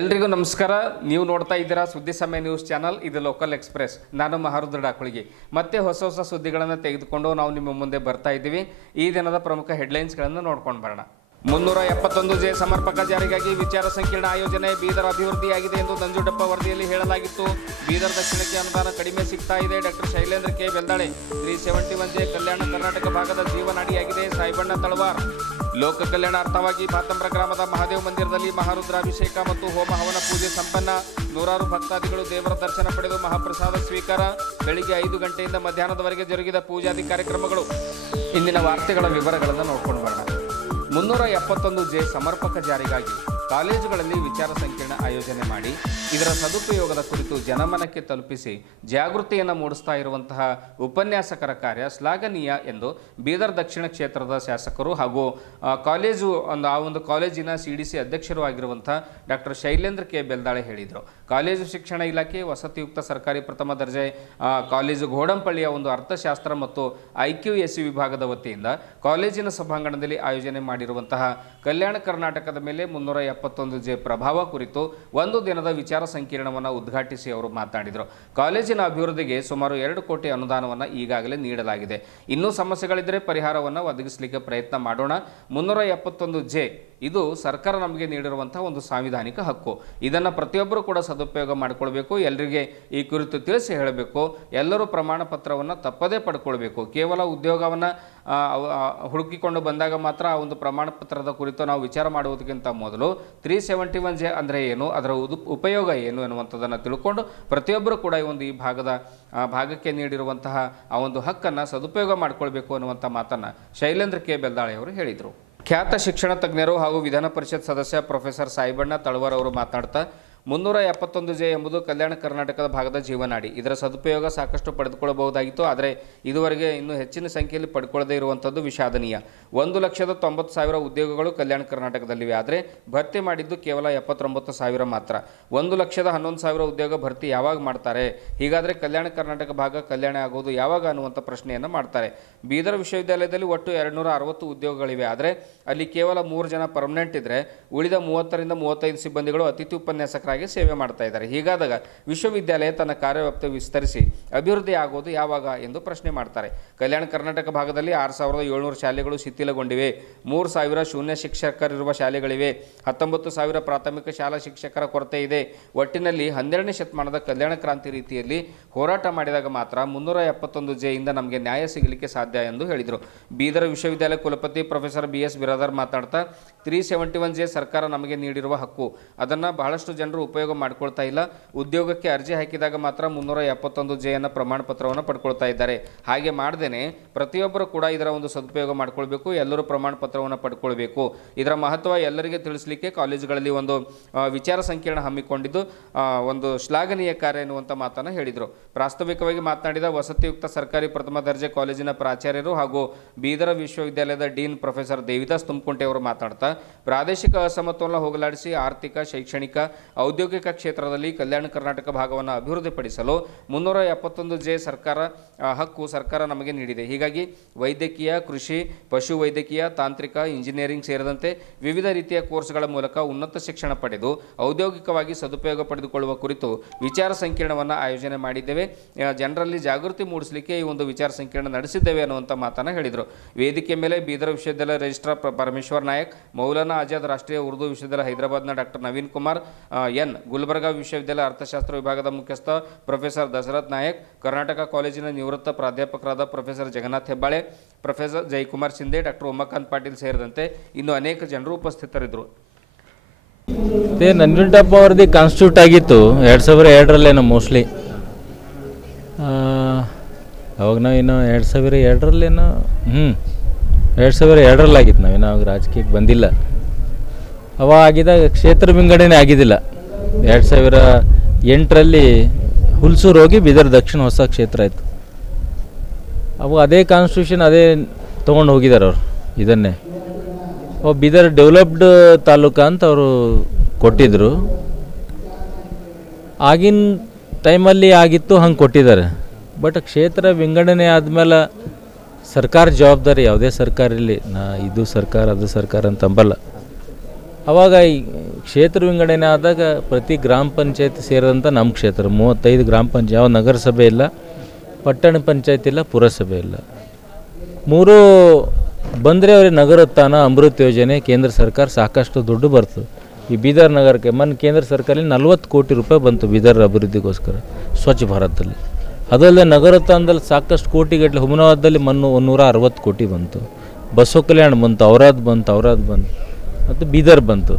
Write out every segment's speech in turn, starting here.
ಎಲ್ರಿಗೂ ನಮಸ್ಕಾರ. ನೀವು ನೋಡ್ತಾ ಇದ್ದೀರಾ ಸುದ್ದಿ ಸಮಯ ನ್ಯೂಸ್ ಚಾನಲ್. ಇದು ಲೋಕಲ್ ಎಕ್ಸ್ಪ್ರೆಸ್. ನಾನು ಮಹಾರುದ್ರ ಡಾಕುಳಿಗೆ ಮತ್ತೆ ಹೊಸ ಸುದ್ದಿಗಳನ್ನು ತೆಗೆದುಕೊಂಡು ನಾವು ನಿಮ್ಮ ಮುಂದೆ ಬರ್ತಾ ಇದ್ದೀವಿ. ಈ ದಿನದ ಪ್ರಮುಖ ಹೆಡ್ಲೈನ್ಸ್ಗಳನ್ನು ನೋಡ್ಕೊಂಡು ಬರೋಣ. 371 ಜೆ ಸಮರ್ಪಕ ಜಾರಿಗಾಗಿ ವಿಚಾರ ಸಂಕಿರಣ ಆಯೋಜನೆ. ಬೀದರ್ ಅಭಿವೃದ್ಧಿಯಾಗಿದೆ ಎಂದು ನಂಜುಂಡಪ್ಪ ವರದಿಯಲ್ಲಿ ಹೇಳಲಾಗಿತ್ತು. ಬೀದರ್ ದಕ್ಷಿಣಕ್ಕೆ ಅನುದಾನ ಕಡಿಮೆ ಸಿಗ್ತಾ ಇದೆ. Doctor Shailendra K Beldale. 371 J Kalyana Karnataka ಭಾಗದ ಜೀವನಾಡಿಯಾಗಿದೆ. ಸಾಯಿಬಣ್ಣ ತಳವಾರ್. ಲೋಕ ಕಲ್ಯಾಣ ಅರ್ಥವಾಗಿ ಭಾತಂಬ್ರ ಗ್ರಾಮದ ಮಹಾದೇವ ಮಂದಿರದಲ್ಲಿ ಮಹಾರುದ್ರಾಭಿಷೇಕ ಮತ್ತು ಹೋಮ ಹವನ ಪೂಜೆ ಸಂಪನ್ನ. ನೂರಾರು ಭಕ್ತಾದಿಗಳು ದೇವರ ದರ್ಶನ ಪಡೆದು ಮಹಾಪ್ರಸಾದ ಸ್ವೀಕಾರ. ಬೆಳಿಗ್ಗೆ 5 ಗಂಟೆಯಿಂದ ಮಧ್ಯಾಹ್ನದವರೆಗೆ ಜರುಗಿದ ಪೂಜಾದಿ ಕಾರ್ಯಕ್ರಮಗಳು. ಇಂದಿನ ವಾರ್ತೆಗಳ ವಿವರಗಳನ್ನು ನೋಡ್ಕೊಂಡು ಬರೋಣ. 371 ಜೆ ಸಮರ್ಪಕ ಜಾರಿಗಾಗಿ ಕಾಲೇಜುಗಳಲ್ಲಿ ವಿಚಾರ ಸಂಕಿರಣ ಆಯೋಜನೆ ಮಾಡಿ ಇದರ ಸದುಪಯೋಗದ ಕುರಿತು ಜನಮನಕ್ಕೆ ತಲುಪಿಸಿ ಜಾಗೃತಿಯನ್ನು ಮೂಡಿಸ್ತಾ ಇರುವಂತಹ ಉಪನ್ಯಾಸಕರ ಕಾರ್ಯ ಶ್ಲಾಘನೀಯ ಎಂದು ಬೀದರ್ ದಕ್ಷಿಣ ಕ್ಷೇತ್ರದ ಶಾಸಕರು ಹಾಗೂ ಆ ಒಂದು ಕಾಲೇಜಿನ CDC ಅಧ್ಯಕ್ಷರು ಆಗಿರುವಂತಹ ಡಾಕ್ಟರ್ ಶೈಲೇಂದ್ರ ಕೆ ಬೆಲ್ದಾಳೆ ಹೇಳಿದರು. ಕಾಲೇಜು ಶಿಕ್ಷಣ ಇಲಾಖೆ ವಸತಿಯುಕ್ತ ಸರ್ಕಾರಿ ಪ್ರಥಮ ದರ್ಜೆ ಕಾಲೇಜು ಗೋಡಂಪಳ್ಳಿಯ ಒಂದು ಅರ್ಥಶಾಸ್ತ್ರ ಮತ್ತು IQAC ವಿಭಾಗದ ವತಿಯಿಂದ ಕಾಲೇಜಿನ ಸಭಾಂಗಣದಲ್ಲಿ ಆಯೋಜನೆ ಮಾಡಿರುವಂತಹ ಕಲ್ಯಾಣ ಕರ್ನಾಟಕದ ಮೇಲೆ 371 ಜೆ ಪ್ರಭಾವ ಕುರಿತು ಒಂದು ದಿನದ ವಿಚಾರ ಸಂಕಿರಣವನ್ನು ಉದ್ಘಾಟಿಸಿ ಅವರು ಮಾತನಾಡಿದರು. ಕಾಲೇಜಿನ ಅಭಿವೃದ್ಧಿಗೆ ಸುಮಾರು 2 ಕೋಟಿ ಅನುದಾನವನ್ನು ಈಗಾಗಲೇ ನೀಡಲಾಗಿದೆ. ಇನ್ನೂ ಸಮಸ್ಯೆಗಳಿದ್ದರೆ ಪರಿಹಾರವನ್ನು ಒದಗಿಸಲಿಕ್ಕೆ ಪ್ರಯತ್ನ ಮಾಡೋಣ. 371 ಜೆ ಇದು ಸರ್ಕಾರ ನಮಗೆ ನೀಡಿರುವಂತಹ ಒಂದು ಸಾಂವಿಧಾನಿಕ ಹಕ್ಕು. ಇದನ್ನು ಪ್ರತಿಯೊಬ್ಬರು ಕೂಡ ಸದುಪಯೋಗ ಮಾಡಿಕೊಳ್ಬೇಕು. ಎಲ್ಲರಿಗೆ ಈ ಕುರಿತು ತಿಳಿಸಿ ಹೇಳಬೇಕು. ಎಲ್ಲರೂ ಪ್ರಮಾಣ ಪತ್ರವನ್ನು ತಪ್ಪದೇ ಪಡ್ಕೊಳ್ಬೇಕು. ಕೇವಲ ಉದ್ಯೋಗವನ್ನು ಹುಡುಕಿಕೊಂಡು ಬಂದಾಗ ಮಾತ್ರ ಆ ಒಂದು ಪ್ರಮಾಣ ಪತ್ರದ ಕುರಿತು ನಾವು ವಿಚಾರ ಮಾಡುವುದಕ್ಕಿಂತ ಮೊದಲು 371 ಜೆ ಅಂದರೆ ಏನು, ಅದರ ಉಪಯೋಗ ಏನು ಎನ್ನುವಂಥದ್ದನ್ನು ತಿಳ್ಕೊಂಡು ಪ್ರತಿಯೊಬ್ಬರು ಕೂಡ ಈ ಭಾಗಕ್ಕೆ ನೀಡಿರುವಂತಹ ಆ ಒಂದು ಹಕ್ಕನ್ನು ಸದುಪಯೋಗ ಮಾಡಿಕೊಳ್ಬೇಕು ಅನ್ನುವಂಥ ಮಾತನ್ನು ಶೈಲೇಂದ್ರ ಕೆ ಬೆಲ್ದಾಳೆ ಅವರು ಹೇಳಿದರು. ಖ್ಯಾತ ಶಿಕ್ಷಣ ತಜ್ಞರು ಹಾಗೂ ವಿಧಾನ ಪರಿಷತ್ ಸದಸ್ಯ ಪ್ರೊಫೆಸರ್ ಸಾಯಿಬಣ್ಣ ತಳವಾರ್ ಅವರು ಮಾತನಾಡ್ತಾ 371 ಜೆ ಎಂಬುದು ಕಲ್ಯಾಣ ಕರ್ನಾಟಕದ ಭಾಗದ ಜೀವನಾಡಿ. ಇದರ ಸದುಪಯೋಗ ಸಾಕಷ್ಟು ಪಡೆದುಕೊಳ್ಳಬಹುದಾಗಿತ್ತು. ಆದರೆ ಇದುವರೆಗೆ ಇನ್ನೂ ಹೆಚ್ಚಿನ ಸಂಖ್ಯೆಯಲ್ಲಿ ಪಡ್ಕೊಳ್ಳದೇ ಇರುವಂಥದ್ದು ವಿಷಾದನೀಯ. 1,90,000 ಉದ್ಯೋಗಗಳು ಕಲ್ಯಾಣ ಕರ್ನಾಟಕದಲ್ಲಿವೆ. ಆದರೆ ಭರ್ತಿ ಮಾಡಿದ್ದು ಕೇವಲ 79,000 ಮಾತ್ರ. 1,11,000 ಉದ್ಯೋಗ ಭರ್ತಿ ಯಾವಾಗ ಮಾಡ್ತಾರೆ? ಹೀಗಾದರೆ ಕಲ್ಯಾಣ ಕರ್ನಾಟಕ ಭಾಗ ಕಲ್ಯಾಣ ಆಗುವುದು ಯಾವಾಗ ಅನ್ನುವಂಥ ಪ್ರಶ್ನೆಯನ್ನು ಮಾಡ್ತಾರೆ. ಬೀದರ್ ವಿಶ್ವವಿದ್ಯಾಲಯದಲ್ಲಿ ಒಟ್ಟು 260 ಉದ್ಯೋಗಗಳಿವೆ. ಆದರೆ ಅಲ್ಲಿ ಕೇವಲ 3 ಜನ ಪರ್ಮನೆಂಟ್ ಇದ್ದರೆ ಉಳಿದ 30ರಿಂದ 35 ಸಿಬ್ಬಂದಿಗಳು ಅತಿಥಿ ಉಪನ್ಯಾಸಕರಾಗಿ ಸೇವೆ ಮಾಡ್ತಾ ಇದ್ದಾರೆ. ಹೀಗಾದಾಗ ವಿಶ್ವವಿದ್ಯಾಲಯ ತನ್ನ ಕಾರ್ಯವ್ಯಾಪ್ತಿ ವಿಸ್ತರಿಸಿ ಅಭಿವೃದ್ಧಿ ಆಗೋದು ಯಾವಾಗ ಎಂದು ಪ್ರಶ್ನೆ ಮಾಡ್ತಾರೆ. ಕಲ್ಯಾಣ ಕರ್ನಾಟಕ ಭಾಗದಲ್ಲಿ 6,700 ಶಾಲೆಗಳು ಶಿಥಿಲಗೊಂಡಿವೆ. 3,000 ಶೂನ್ಯ ಶಿಕ್ಷಕರಿರುವ ಶಾಲೆಗಳಿವೆ. 19,000 ಪ್ರಾಥಮಿಕ ಶಾಲಾ ಶಿಕ್ಷಕರ ಕೊರತೆ ಇದೆ. ಒಟ್ಟಿನಲ್ಲಿ 12ನೇ ಶತಮಾನದ ಕಲ್ಯಾಣ ಕ್ರಾಂತಿ ರೀತಿಯಲ್ಲಿ ಹೋರಾಟ ಮಾಡಿದಾಗ ಮಾತ್ರ 371 ಜೆ ಇಂದ ನಮಗೆ ನ್ಯಾಯ ಸಿಗಲಿಕ್ಕೆ ಸಾಧ್ಯ ಎಂದು ಹೇಳಿದರು. ಬೀದರ್ ವಿಶ್ವವಿದ್ಯಾಲಯ ಕುಲಪತಿ ಪ್ರೊಫೆಸರ್ BS ಬಿರಾದಾರ್ ಮಾತನಾಡ್ತಾ 371 ಜೆ ಸರ್ಕಾರ ನಮಗೆ ನೀಡಿರುವ ಹಕ್ಕು. ಅದನ್ನು ಬಹಳಷ್ಟು ಜನರು ಉಪಯೋಗ ಮಾಡಿಕೊಳ್ತಾ ಇಲ್ಲ. ಉದ್ಯೋಗಕ್ಕೆ ಅರ್ಜಿ ಹಾಕಿದಾಗ ಮಾತ್ರ 371 ಜೆ ನ ಪ್ರಮಾಣ ಪತ್ರವನ್ನು ಪಡ್ಕೊಳ್ತಾ ಇದ್ದಾರೆ. ಹಾಗೆ ಮಾಡ್ದೇನೆ ಪ್ರತಿಯೊಬ್ಬರು ಕೂಡ ಇದರ ಒಂದು ಸದುಪಯೋಗ ಮಾಡಿಕೊಳ್ಬೇಕು. ಎಲ್ಲರೂ ಪ್ರಮಾಣ ಪತ್ರವನ್ನು ಪಡ್ಕೊಳ್ಬೇಕು. ಇದರ ಮಹತ್ವ ಎಲ್ಲರಿಗೆ ತಿಳಿಸಲಿಕ್ಕೆ ಕಾಲೇಜುಗಳಲ್ಲಿ ಒಂದು ವಿಚಾರ ಸಂಕಿರಣ ಹಮ್ಮಿಕೊಂಡಿದ್ದು ಒಂದು ಶ್ಲಾಘನೀಯ ಕಾರ್ಯ ಎನ್ನುವಂಥ ಮಾತನ್ನು ಹೇಳಿದರು. ಪ್ರಾಸ್ತಾವಿಕವಾಗಿ ಮಾತನಾಡಿದ ವಸತಿಯುಕ್ತ ಸರ್ಕಾರಿ ಪ್ರಥಮ ದರ್ಜೆ ಕಾಲೇಜಿನ ಪ್ರಾಚಾರ್ಯರು ಹಾಗೂ ಬೀದರ ವಿಶ್ವವಿದ್ಯಾಲಯದ ಡೀನ್ ಪ್ರೊಫೆಸರ್ ದೇವಿದಾಸ್ ತುಮಕುಂಟೆ ಅವರು ಮಾತನಾಡ್ತಾ ಪ್ರಾದೇಶಿಕ ಅಸಮತೋಲನ ಹೋಗಲಾಡಿಸಿ ಆರ್ಥಿಕ, ಶೈಕ್ಷಣಿಕ, ಔದ್ಯೋಗಿಕ ಕ್ಷೇತ್ರದಲ್ಲಿ ಕಲ್ಯಾಣ ಕರ್ನಾಟಕ ಭಾಗವನ್ನು ಅಭಿವೃದ್ಧಿಪಡಿಸಲು 371 ಜೆ ಹಕ್ಕು ಸರ್ಕಾರ ನಮಗೆ ನೀಡಿದೆ. ಹೀಗಾಗಿ ವೈದ್ಯಕೀಯ, ಕೃಷಿ, ಪಶು ವೈದ್ಯಕೀಯ, ತಾಂತ್ರಿಕ, ಇಂಜಿನಿಯರಿಂಗ್ ಸೇರಿದಂತೆ ವಿವಿಧ ರೀತಿಯ ಕೋರ್ಸ್ಗಳ ಮೂಲಕ ಉನ್ನತ ಶಿಕ್ಷಣ ಪಡೆದು ಔದ್ಯೋಗಿಕವಾಗಿ ಸದುಪಯೋಗ ಪಡೆದುಕೊಳ್ಳುವ ಕುರಿತು ವಿಚಾರ ಸಂಕಿರಣವನ್ನು ಆಯೋಜನೆ ಮಾಡಿದ್ದೇವೆ. ಜನರಲ್ಲಿ ಜಾಗೃತಿ ಮೂಡಿಸಲಿಕ್ಕೆ ಈ ಒಂದು ವಿಚಾರ ಸಂಕಿರಣ ನಡೆಸಿದ್ದೇವೆ ಅನ್ನುವಂಥ ಮಾತನ್ನು ಹೇಳಿದರು. ವೇದಿಕೆ ಮೇಲೆ ಬೀದರ್ ವಿಶ್ವವಿದ್ಯಾಲಯ ರಿಜಿಸ್ಟ್ರಾರ್ ಪರಮೇಶ್ವರ್ ನಾಯಕ್, ಮೌಲಾನಾ ಆಜಾದ್ ರಾಷ್ಟ್ರೀಯ ಉರ್ದು ವಿಶ್ವವಿದ್ಯಾಲಯ ಹೈದರಾಬಾದ್ನ ಡಾಕ್ಟರ್ ನವೀನ್ ಕುಮಾರ್ ಎನ್, ಗುಲ್ಬರ್ಗಾ ವಿಶ್ವವಿದ್ಯಾಲಯ ಅರ್ಥಶಾಸ್ತ್ರ ವಿಭಾಗದ ಮುಖ್ಯಸ್ಥ ಪ್ರೊಫೆಸರ್ ದಶರಥ್ ನಾಯಕ್, ಕರ್ನಾಟಕ ಕಾಲೇಜಿನ ನಿವೃತ್ತ ಪ್ರಾಧ್ಯಾಪಕರಾದ professor Jagannath Hebbale, professor Jayakumar Shinde, doctor Umakant Patil ಸೇರಿದಂತೆ ಇನ್ನು ಅನೇಕ ಜನರು ಉಪಸ್ಥಿತರಿದ್ದರು. ನಂಜುಂಡಪ್ಪ ಅವರದ್ದು ಕಾನ್ಸ್ಟಿಟ್ಯೂಟ್ ಆಗಿತ್ತು 2002ರಲ್ಲೇನೋ ಮೋಸ್ಟ್ಲಿ. ಅವಾಗ ನಾವಿನ್ನು 2002ರಲ್ಲೇನೋ 2002ರಲ್ಲಾಗಿತ್ತು. ನಾವೇನೋ ಅವಾಗ ರಾಜಕೀಯಕ್ಕೆ ಬಂದಿಲ್ಲ. ಅವ ಆಗಿದಾಗ ಕ್ಷೇತ್ರ ವಿಂಗಡಣೆ ಆಗಿದ್ದಿಲ್ಲ. 2008ರಲ್ಲಿ ಹುಲ್ಸೂರು ಹೋಗಿ ಬೀದರ್ ದಕ್ಷಿಣ ಹೊಸ ಕ್ಷೇತ್ರ ಆಯಿತು. ಅವು ಅದೇ ಕಾನ್ಸ್ಟಿಟ್ಯೂಷನ್ ಅದೇ ತೊಗೊಂಡು ಹೋಗಿದ್ದಾರೆ ಅವರು. ಇದನ್ನೇ ಅವು ಬೀದರ್ ಡೆವಲಪ್ಡ್ ತಾಲೂಕು ಅಂತ ಅವರು ಕೊಟ್ಟಿದ್ದರು. ಆಗಿನ ಟೈಮಲ್ಲಿ ಆಗಿತ್ತು, ಹಂಗೆ ಕೊಟ್ಟಿದ್ದಾರೆ. ಬಟ್ ಕ್ಷೇತ್ರ ವಿಂಗಡಣೆ ಆದಮೇಲೆ ಸರ್ಕಾರ ಜವಾಬ್ದಾರಿ, ಯಾವುದೇ ಸರ್ಕಾರ ಇರಲಿ, ಇದು ಸರ್ಕಾರ ಅದು ಸರ್ಕಾರ ಅಂತ ಅಂಬಲ್ಲ. ಆವಾಗ ಈ ಕ್ಷೇತ್ರ ವಿಂಗಡಣೆ ಆದಾಗ ಪ್ರತಿ ಗ್ರಾಮ ಪಂಚಾಯತ್ ಸೇರಿದಂಥ ನಮ್ಮ ಕ್ಷೇತ್ರ 35 ಗ್ರಾಮ ಪಂಚಾಯತ್, ಯಾವ ನಗರಸಭೆ ಇಲ್ಲ, ಪಟ್ಟಣ ಪಂಚಾಯತ್ ಇಲ್ಲ, ಪುರಸಭೆ ಇಲ್ಲ. 3 ಬಂದರೆ ಅವ್ರಿಗೆ ನಗರೋತ್ಥಾನ ಅಮೃತ್ ಯೋಜನೆ ಕೇಂದ್ರ ಸರ್ಕಾರ ಸಾಕಷ್ಟು ದುಡ್ಡು ಬರ್ತದೆ. ಈ ಬೀದರ್ ನಗರಕ್ಕೆ ಮೊನ್ನೆ ಕೇಂದ್ರ ಸರ್ಕಾರದಲ್ಲಿ 40 ಕೋಟಿ ರೂಪಾಯಿ ಬಂತು ಬೀದರ್ ಅಭಿವೃದ್ಧಿಗೋಸ್ಕರ ಸ್ವಚ್ಛ ಭಾರತದಲ್ಲಿ. ಅದಲ್ಲದೆ ನಗರೋತ್ಥಾನದಲ್ಲಿ ಸಾಕಷ್ಟು ಕೋಟಿಗಟ್ಟಲೆ, ಹುಮನಾಬಾದಲ್ಲಿ 160 ಕೋಟಿ ಬಂತು, ಬಸವ ಕಲ್ಯಾಣ ಬಂತು, ಔರಾದ್ ಬಂತು ಮತ್ತು ಬೀದರ್ ಬಂತು.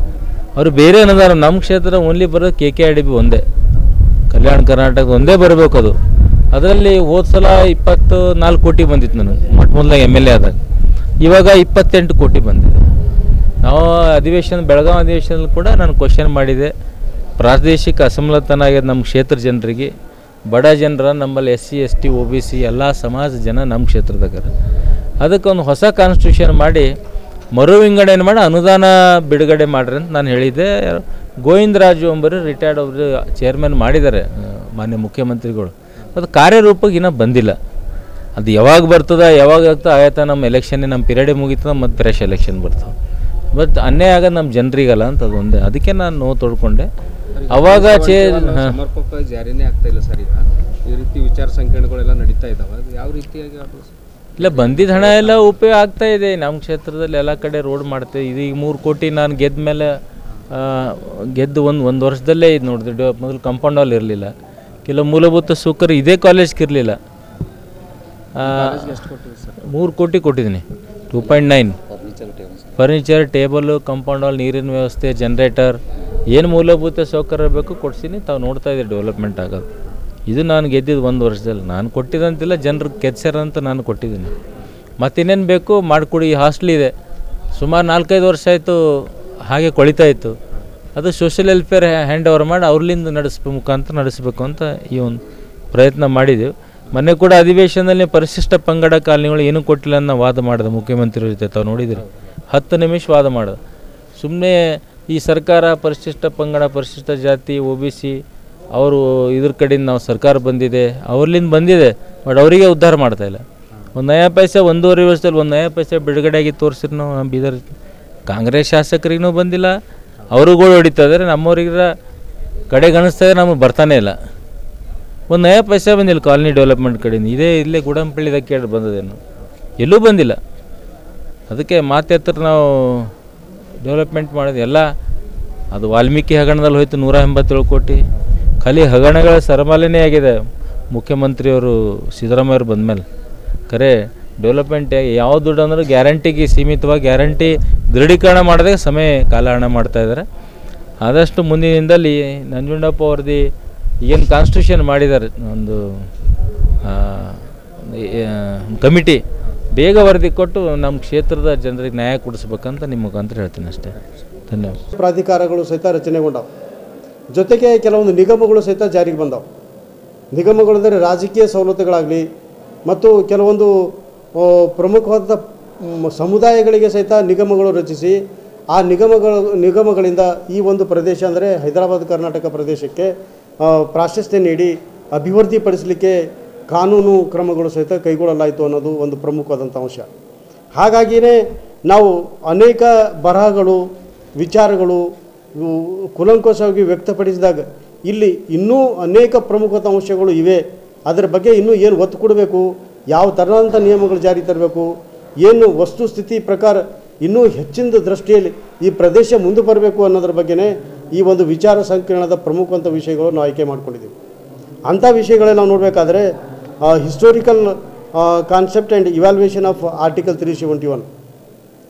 ಅವರು ಬೇರೆ ಅನುದಾನ, ನಮ್ಮ ಕ್ಷೇತ್ರ ಓನ್ಲಿ ಬರೋದು KKIDB ಒಂದೇ, ಕಲ್ಯಾಣ ಕರ್ನಾಟಕ ಒಂದೇ ಬರಬೇಕು. ಅದು ಅದರಲ್ಲಿ ಹೋದ ಸಲ 24 ಕೋಟಿ ಬಂದಿತ್ತು ನನಗೆ ಮೊದಲಾಗ MLA ಆದಾಗ. ಇವಾಗ 28 ಕೋಟಿ ಬಂದಿದೆ. ನಾವು ಬೆಳಗಾವಿ ಅಧಿವೇಶನದಲ್ಲಿ ಕೂಡ ನಾನು ಕ್ವಶನ್ ಮಾಡಿದೆ, ಪ್ರಾದೇಶಿಕ ಅಸಮತೋಲನ ಆಗಿದೆ ನಮ್ಮ ಕ್ಷೇತ್ರ ಜನರಿಗೆ, ಬಡ ಜನರ ನಮ್ಮಲ್ಲಿ SC ST OBC ಎಲ್ಲ ಸಮಾಜ ಜನ ನಮ್ಮ ಕ್ಷೇತ್ರದಾಗ. ಅದಕ್ಕೊಂದು ಹೊಸ ಕಾನ್ಸ್ಟಿಟ್ಯೂಷನ್ ಮಾಡಿ ಮರು ವಿಂಗಡಣೆ ಮಾಡಿ ಅನುದಾನ ಬಿಡುಗಡೆ ಮಾಡ್ರಿ ಅಂತ ನಾನು ಹೇಳಿದ್ದೆ. ಗೋವಿಂದರಾಜು ಅಂಬರು ರಿಟೈರ್ಡ್ ಅವರು ಚೇರ್ಮನ್ ಮಾಡಿದ್ದಾರೆ ಮಾನ್ಯ ಮುಖ್ಯಮಂತ್ರಿಗಳು. ಅದು ಕಾರ್ಯರೂಪಕ್ಕೆ ಇನ್ನೂ ಬಂದಿಲ್ಲ. ಅದು ಯಾವಾಗ ಬರ್ತದೆ ಯಾವಾಗ ಆಗ್ತದೆ ಆಯ್ತಾ, ನಮ್ಮ ಎಲೆಕ್ಷನ್ನೇ ನಮ್ಮ ಪಿರಿಯಡೇ ಮುಗಿತದೆ ಮತ್ತು ಫ್ರೆಶ್ ಎಲೆಕ್ಷನ್ ಬರ್ತವೆ. ಬಟ್ ಅನ್ಯಾಯ ಆಗೋದು ನಮ್ಮ ಜನರಿಗಲ್ಲ ಅಂತ ಅದು ಒಂದೇ. ಅದಕ್ಕೆ ನಾನು ನೋವು ತೊಡ್ಕೊಂಡೆ. ಅವಾಗ ಸಮರ್ಪಕ ಜಾರಿನೇ ಆಗ್ತಾ ಇಲ್ಲ ಸರ್. ಈಗ ಈ ರೀತಿ ವಿಚಾರ ಸಂಕಿರಣಗಳೆಲ್ಲ ನಡೀತಾ ಇದ್ದಾವೆ, ಯಾವ ರೀತಿಯಾಗಿ ಇಲ್ಲ ಬಂದಿದ್ದ ಹಣ ಎಲ್ಲ ಉಪಯೋಗ ಆಗ್ತಾ ಇದೆ. ನಮ್ಮ ಕ್ಷೇತ್ರದಲ್ಲಿ ಎಲ್ಲ ಕಡೆ ರೋಡ್ ಮಾಡ್ತೇವೆ. ಇದೀಗ 3 ಕೋಟಿ ನಾನು ಗೆದ್ದ ಮೇಲೆ ಒಂದು ವರ್ಷದಲ್ಲೇ ಇದು ನೋಡಿದೆ. ಮೊದಲು ಕಾಂಪೌಂಡ್ ವಾಲ್ ಇರಲಿಲ್ಲ, ಕೆಲವು ಮೂಲಭೂತ ಸೌಕರ್ಯ ಇದೇ ಕಾಲೇಜ್ಗೆ ಇರಲಿಲ್ಲ. 3 ಕೋಟಿ ಕೊಟ್ಟಿದ್ದೀನಿ. 2.9 ಫರ್ನಿಚರ್, ಟೇಬಲು, ಕಾಂಪೌಂಡ್ ವಾಲ್, ನೀರಿನ ವ್ಯವಸ್ಥೆ, ಜನರೇಟರ್, ಏನು ಮೂಲಭೂತ ಸೌಕರ್ಯ ಬೇಕು ಕೊಡ್ತೀನಿ. ತಾವು ನೋಡ್ತಾ ಇದ್ದೀವಿ ಡೆವಲಪ್ಮೆಂಟ್ ಆಗೋದು. ಇದು ನಾನು ಗೆದ್ದಿದ್ದು 1 ವರ್ಷದಲ್ಲಿ. ನಾನು ಕೊಟ್ಟಿದ್ದಂತಿಲ್ಲ, ಜನರು ಕೆಚ್ಚಾರಂತ ನಾನು ಕೊಟ್ಟಿದ್ದೀನಿ. ಮತ್ತಿನ್ನೇನು ಬೇಕು ಮಾಡಿಕೊಡಿ. ಹಾಸ್ಟ್ಲ್ ಇದೆ, ಸುಮಾರು 4-5 ವರ್ಷ ಆಯಿತು ಹಾಗೆ ಕೊಳಿತಾ ಇತ್ತು. ಅದು ಸೋಷಿಯಲ್ ವೆಲ್ಫೇರ್ ಹ್ಯಾಂಡ್ ಓವರ್ ಮಾಡಿ ಅವ್ರಲಿಂದ ಮುಖಾಂತರ ನಡೆಸಬೇಕು ಅಂತ ಈ ಒಂದು ಪ್ರಯತ್ನ ಮಾಡಿದೆವು. ಮೊನ್ನೆ ಕೂಡ ಅಧಿವೇಶನದಲ್ಲಿ ಪರಿಶಿಷ್ಟ ಪಂಗಡ ಕಾಲನಿಗಳು ಏನೂ ಕೊಟ್ಟಿಲ್ಲ ಅನ್ನೋ ವಾದ ಮಾಡಿದೆ ಮುಖ್ಯಮಂತ್ರಿ ಜೊತೆ. ತಾವು ನೋಡಿದ್ರಿ, 10 ನಿಮಿಷ ವಾದ ಮಾಡೋದು. ಸುಮ್ಮನೆ ಈ ಸರ್ಕಾರ ಪರಿಶಿಷ್ಟ ಪಂಗಡ, ಪರಿಶಿಷ್ಟ ಜಾತಿ, OBC ಅವರು ಇದ್ರ ಕಡೆಯಿಂದ ನಾವು ಸರ್ಕಾರ ಬಂದಿದೆ, ಅವ್ರಲಿಂದ ಬಂದಿದೆ, ಬಟ್ ಅವರಿಗೆ ಉದ್ಧಾರ ಮಾಡ್ತಾಯಿಲ್ಲ. 1 ನಯಾ ಪೈಸೆ 1.5 ವರ್ಷದಲ್ಲಿ 1 ನಯಾ ಪೈಸೆ ಬಿಡುಗಡೆಯಾಗಿ ತೋರಿಸಿದ್ರು. ನಾವು ನಮ್ಮ ಬೀದರ್ ಕಾಂಗ್ರೆಸ್ ಶಾಸಕರಿಗೂ ಬಂದಿಲ್ಲ, ಅವರುಗಳು ಹೊಡಿತಾ ಇದ್ದಾರೆ. ನಮ್ಮವ್ರಿಗೆ ಕಡೆಗಣಿಸ್ತಾ ಇದ್ದಾರೆ, ನಮಗೆ ಬರ್ತಾನೆ ಇಲ್ಲ. 1 ನಯಾ ಪೈಸೆ ಬಂದಿಲ್ಲ ಕಾಲನಿ ಡೆವಲಪ್ಮೆಂಟ್ ಕಡೆಯಿಂದ. ಇಲ್ಲೇ ಗುಡಂಪಳ್ಳಿದಾಗ ಕೇಳಿ ಬಂದದೇನು, ಎಲ್ಲೂ ಬಂದಿಲ್ಲ. ಅದಕ್ಕೆ ಮಾತೆತ್ರ ನಾವು ಡೆವಲಪ್ಮೆಂಟ್ ಮಾಡೋದು ಎಲ್ಲ ಅದು ವಾಲ್ಮೀಕಿ ಹಗರಣದಲ್ಲಿ ಹೋಯ್ತು 187 ಕೋಟಿ. ಖಾಲಿ ಹಗರಣಗಳ ಸರಮಾಲೆನೇ ಆಗಿದೆ ಮುಖ್ಯಮಂತ್ರಿಯವರು ಸಿದ್ದರಾಮಯ್ಯವರು ಬಂದಮೇಲೆ. ಖರೆ ಡೆವಲಪ್ಮೆಂಟ್ ಯಾವ ದುಡ್ಡು ಅಂದ್ರೆ ಗ್ಯಾರಂಟಿಗೆ ಸೀಮಿತವಾಗಿ, ಗ್ಯಾರಂಟಿ ದೃಢೀಕರಣ ಮಾಡಿದಾಗ ಸಮಯ ಕಾಲಹರಣ ಮಾಡ್ತಾಯಿದ್ದಾರೆ. ಆದಷ್ಟು ಮುಂದಿನ ದಿನದಲ್ಲಿ ನಂಜುಂಡಪ್ಪ ಅವ್ರದ್ದು ಏನು ಕಾನ್ಸ್ಟಿಟ್ಯೂಷನ್ ಮಾಡಿದ್ದಾರೆ, ಒಂದು ಕಮಿಟಿ ಬೇಗ ವರದಿ ಕೊಟ್ಟು ನಮ್ಮ ಕ್ಷೇತ್ರದ ಜನರಿಗೆ ನ್ಯಾಯ ಕೊಡಿಸ್ಬೇಕಂತ ನಿಮ್ಮ ಮುಖಾಂತರ ಹೇಳ್ತೀನಿ ಅಷ್ಟೇ. ಧನ್ಯವಾದ. ಪ್ರಾಧಿಕಾರಗಳು ಸಹಿತ ರಚನೆಗೊಂಡವು, ಜೊತೆಗೆ ಕೆಲವೊಂದು ನಿಗಮಗಳು ಸಹಿತ ಜಾರಿಗೆ ಬಂದವು. ನಿಗಮಗಳೆಂದರೆ ರಾಜಕೀಯ ಸವಲತ್ತುಗಳಾಗಲಿ ಮತ್ತು ಕೆಲವೊಂದು ಪ್ರಮುಖವಾದ ಸಮುದಾಯಗಳಿಗೆ ಸಹಿತ ನಿಗಮಗಳು ರಚಿಸಿ ಆ ನಿಗಮಗಳಿಂದ ಈ ಒಂದು ಪ್ರದೇಶ ಅಂದರೆ ಹೈದರಾಬಾದ್ ಕರ್ನಾಟಕ ಪ್ರದೇಶಕ್ಕೆ ಪ್ರಾಶಸ್ತ್ಯ ನೀಡಿ ಅಭಿವೃದ್ಧಿಪಡಿಸಲಿಕ್ಕೆ ಕಾನೂನು ಕ್ರಮಗಳು ಸಹಿತ ಕೈಗೊಳ್ಳಲಾಯಿತು ಅನ್ನೋದು ಒಂದು ಪ್ರಮುಖವಾದಂಥ ಅಂಶ. ಹಾಗಾಗಿಯೇ ನಾವು ಅನೇಕ ಬರಹಗಳು, ವಿಚಾರಗಳು ಕೂಲಂಕಷವಾಗಿ ವ್ಯಕ್ತಪಡಿಸಿದಾಗ ಇಲ್ಲಿ ಇನ್ನೂ ಅನೇಕ ಪ್ರಮುಖ ಅಂಶಗಳು ಇವೆ. ಅದರ ಬಗ್ಗೆ ಇನ್ನೂ ಏನು ಒತ್ತು ಕೊಡಬೇಕು, ಯಾವ ಥರದಂಥ ನಿಯಮಗಳು ಜಾರಿ ತರಬೇಕು, ಏನು ವಸ್ತುಸ್ಥಿತಿ ಪ್ರಕಾರ ಇನ್ನೂ ಹೆಚ್ಚಿನ ದೃಷ್ಟಿಯಲ್ಲಿ ಈ ಪ್ರದೇಶ ಮುಂದೆ ಬರಬೇಕು ಅನ್ನೋದ್ರ ಬಗ್ಗೆನೇ ಈ ಒಂದು ವಿಚಾರ ಸಂಕಿರಣದ ಪ್ರಮುಖವಂಥ ವಿಷಯಗಳು ನಾವು ಆಯ್ಕೆ ಮಾಡ್ಕೊಂಡಿದ್ದೀವಿ. ಅಂಥ ವಿಷಯಗಳೇ ನಾವು ನೋಡಬೇಕಾದ್ರೆ historical concept and evaluation of article 371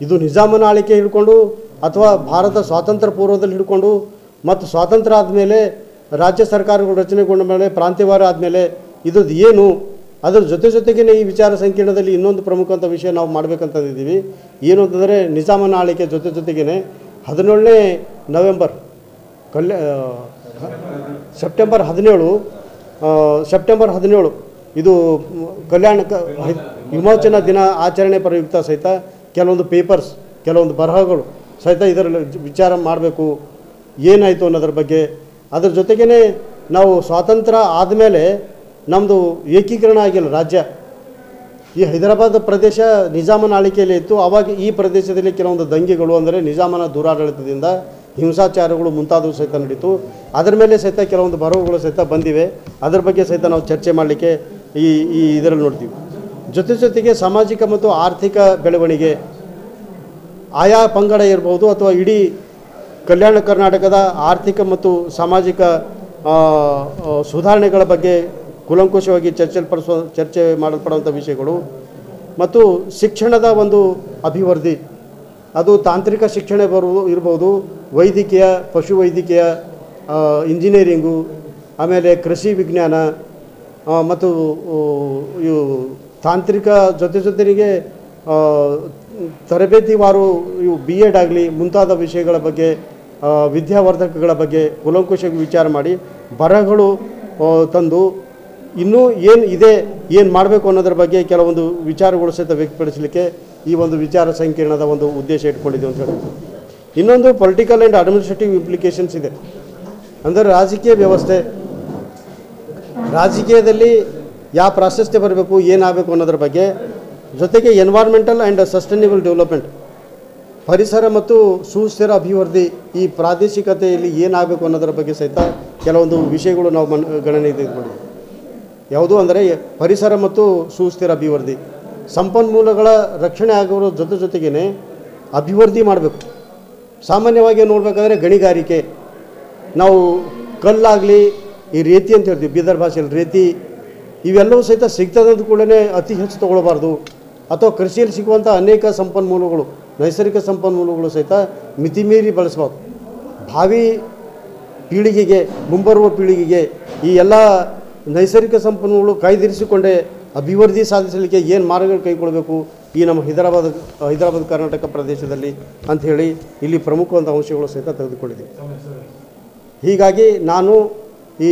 ಇದು ನಿಜಾಮನ ಆಳ್ವಿಕೆ ಹಿಡ್ಕೊಂಡು ಅಥವಾ ಭಾರತ ಸ್ವಾತಂತ್ರ್ಯ ಪೂರ್ವದಲ್ಲಿ ಹಿಡ್ಕೊಂಡು ಮತ್ತು ಸ್ವಾತಂತ್ರ್ಯ ಆದಮೇಲೆ ರಾಜ್ಯ ಸರ್ಕಾರಗಳು ರಚನೆಗೊಂಡ ಮೇಲೆ ಪ್ರಾಂತ್ಯವಾರ ಆದಮೇಲೆ ಇದು ಏನು, ಅದರ ಜೊತೆಗೇ ಈ ವಿಚಾರ ಸಂಕಿರಣದಲ್ಲಿ ಇನ್ನೊಂದು ಪ್ರಮುಖವಂಥ ವಿಷಯ ನಾವು ಮಾಡಬೇಕಂತಂದಿದ್ದೀವಿ. ಏನು ಅಂತಂದರೆ ನಿಜಾಮನ ಆಳ್ವಿಕೆ ಜೊತೆಗೇ 17ನೇ ನವೆಂಬರ್ ಸೆಪ್ಟೆಂಬರ್ 17 ಇದು ವಿಮೋಚನಾ ದಿನ ಆಚರಣೆ ಪ್ರಯುಕ್ತ ಸಹಿತ ಕೆಲವೊಂದು ಪೇಪರ್ಸ್, ಕೆಲವೊಂದು ಬರಹಗಳು ಸಹಿತ ಇದರಲ್ಲಿ ವಿಚಾರ ಮಾಡಬೇಕು ಏನಾಯಿತು ಅನ್ನೋದ್ರ ಬಗ್ಗೆ. ಅದ್ರ ಜೊತೆಗೇ ನಾವು ಸ್ವಾತಂತ್ರ್ಯ ಆದಮೇಲೆ ನಮ್ಮದು ಏಕೀಕರಣ ಆಗಿಲ್ಲ ರಾಜ್ಯ, ಈ ಹೈದರಾಬಾದ್ ಪ್ರದೇಶ ನಿಜಾಮನ ಆಳ್ವಿಕೆಯಲ್ಲಿ ಇತ್ತು. ಆವಾಗ ಈ ಪ್ರದೇಶದಲ್ಲಿ ಕೆಲವೊಂದು ದಂಗೆಗಳು, ಅಂದರೆ ನಿಜಾಮನ ದುರಾಡಳಿತದಿಂದ ಹಿಂಸಾಚಾರಗಳು ಮುಂತಾದವು ಸಹಿತ ನಡೀತು. ಅದರ ಮೇಲೆ ಸಹಿತ ಕೆಲವೊಂದು ಬರಹಗಳು ಸಹಿತ ಬಂದಿವೆ. ಅದರ ಬಗ್ಗೆ ಸಹಿತ ನಾವು ಚರ್ಚೆ ಮಾಡಲಿಕ್ಕೆ ಈ ಇದರಲ್ಲಿ ನೋಡ್ತೀವಿ. ಜೊತೆಗೆ ಸಾಮಾಜಿಕ ಮತ್ತು ಆರ್ಥಿಕ ಬೆಳವಣಿಗೆ ಆಯಾ ಪಂಗಡ ಇರ್ಬೋದು ಅಥವಾ ಇಡೀ ಕಲ್ಯಾಣ ಕರ್ನಾಟಕದ ಆರ್ಥಿಕ ಮತ್ತು ಸಾಮಾಜಿಕ ಸುಧಾರಣೆಗಳ ಬಗ್ಗೆ ಕೂಲಂಕುಷವಾಗಿ ಚರ್ಚೆ ಮಾಡಲ್ಪಡುವಂಥ ವಿಷಯಗಳು ಮತ್ತು ಶಿಕ್ಷಣದ ಒಂದು ಅಭಿವೃದ್ಧಿ, ಅದು ತಾಂತ್ರಿಕ ಶಿಕ್ಷಣ ಇರ್ಬೋದು, ವೈದ್ಯಕೀಯ, ಪಶುವೈದ್ಯಕೀಯ, ಇಂಜಿನಿಯರಿಂಗು, ಆಮೇಲೆ ಕೃಷಿ ವಿಜ್ಞಾನ ಮತ್ತು ಇವು ತಾಂತ್ರಿಕ ಜೊತೆಗೆ ತರಬೇತಿವಾರು ಇವು BEd ಆಗಲಿ ಮುಂತಾದ ವಿಷಯಗಳ ಬಗ್ಗೆ, ವಿದ್ಯಾವರ್ಧಕಗಳ ಬಗ್ಗೆ ಕೂಲಂಕುಷವಾಗಿ ವಿಚಾರ ಮಾಡಿ ಬರಹಗಳು ತಂದು ಇನ್ನೂ ಏನು ಮಾಡಬೇಕು ಅನ್ನೋದ್ರ ಬಗ್ಗೆ ಕೆಲವೊಂದು ವಿಚಾರಗಳು ಸಹಿತ ವ್ಯಕ್ತಪಡಿಸಲಿಕ್ಕೆ ಈ ಒಂದು ವಿಚಾರ ಸಂಕಿರಣದ ಒಂದು ಉದ್ದೇಶ ಇಟ್ಕೊಂಡಿದ್ದೀವಿ ಅಂತ ಹೇಳ್ತೀವಿ. ಇನ್ನೊಂದು ಪೊಲಿಟಿಕಲ್ ಆ್ಯಂಡ್ ಅಡ್ಮಿನಿಸ್ಟ್ರೇಟಿವ್ ಇಂಪ್ಲಿಕೇಶನ್ಸ್ ಇದೆ. ಅಂದರೆ ರಾಜಕೀಯ ವ್ಯವಸ್ಥೆ, ರಾಜಕೀಯದಲ್ಲಿ ಯಾವ ಪ್ರಾಶಸ್ತ್ಯ ಬರಬೇಕು, ಏನಾಗಬೇಕು ಅನ್ನೋದ್ರ ಬಗ್ಗೆ, ಜೊತೆಗೆ ಎನ್ವೈರ್ಮೆಂಟಲ್ ಆ್ಯಂಡ್ ಸಸ್ಟೈನೇಬಲ್ ಡೆವಲಪ್ಮೆಂಟ್, ಪರಿಸರ ಮತ್ತು ಸುಸ್ಥಿರ ಅಭಿವೃದ್ಧಿ, ಈ ಪ್ರಾದೇಶಿಕತೆಯಲ್ಲಿ ಏನಾಗಬೇಕು ಅನ್ನೋದರ ಬಗ್ಗೆ ಸಹಿತ ಕೆಲವೊಂದು ವಿಷಯಗಳು ನಾವು ಗಣನೆಗೆ ತೆಗೆದುಕೊಂಡಿದ್ದೀವಿ. ಯಾವುದು ಅಂದರೆ ಪರಿಸರ ಮತ್ತು ಸುಸ್ಥಿರ ಅಭಿವೃದ್ಧಿ, ಸಂಪನ್ಮೂಲಗಳ ರಕ್ಷಣೆ ಆಗೋರ ಜೊತೆಗೇ ಅಭಿವೃದ್ಧಿ ಮಾಡಬೇಕು. ಸಾಮಾನ್ಯವಾಗಿ ನೋಡಬೇಕಾದ್ರೆ ಗಣಿಗಾರಿಕೆ, ನಾವು ಕಲ್ಲಾಗಲಿ ಈ ರೇತಿ ಅಂತ ಹೇಳ್ತೀವಿ ಬೀದರ್ ಭಾಷೆಯಲ್ಲಿ ರೇತಿ, ಇವೆಲ್ಲವೂ ಸಹಿತ ಸಿಗ್ತದಂತ ಕೂಡಲೇ ಅತಿ ಹೆಚ್ಚು ತೊಗೊಳ್ಬಾರ್ದು. ಅಥವಾ ಕೃಷಿಯಲ್ಲಿ ಸಿಗುವಂಥ ಅನೇಕ ಸಂಪನ್ಮೂಲಗಳು, ನೈಸರ್ಗಿಕ ಸಂಪನ್ಮೂಲಗಳು ಸಹಿತ ಮಿತಿಮೀರಿ ಬಳಸಬಾರ್ದು. ಭಾವಿ ಪೀಳಿಗೆಗೆ, ಮುಂಬರುವ ಪೀಳಿಗೆಗೆ ಈ ಎಲ್ಲ ನೈಸರ್ಗಿಕ ಸಂಪನ್ಮೂಲಗಳು ಕಾಯ್ದಿರಿಸಿಕೊಂಡೇ ಅಭಿವೃದ್ಧಿ ಸಾಧಿಸಲಿಕ್ಕೆ ಏನು ಮಾರ್ಗಗಳು ಕೈಗೊಳ್ಳಬೇಕು ಈ ನಮ್ಮ ಹೈದರಾಬಾದ್ ಕರ್ನಾಟಕ ಪ್ರದೇಶದಲ್ಲಿ ಅಂಥೇಳಿ ಇಲ್ಲಿ ಪ್ರಮುಖವಾದ ಅಂಶಗಳು ಸಹಿತ ತೆಗೆದುಕೊಂಡಿದ್ದೀವಿ. ಹೀಗಾಗಿ ನಾನು ಈ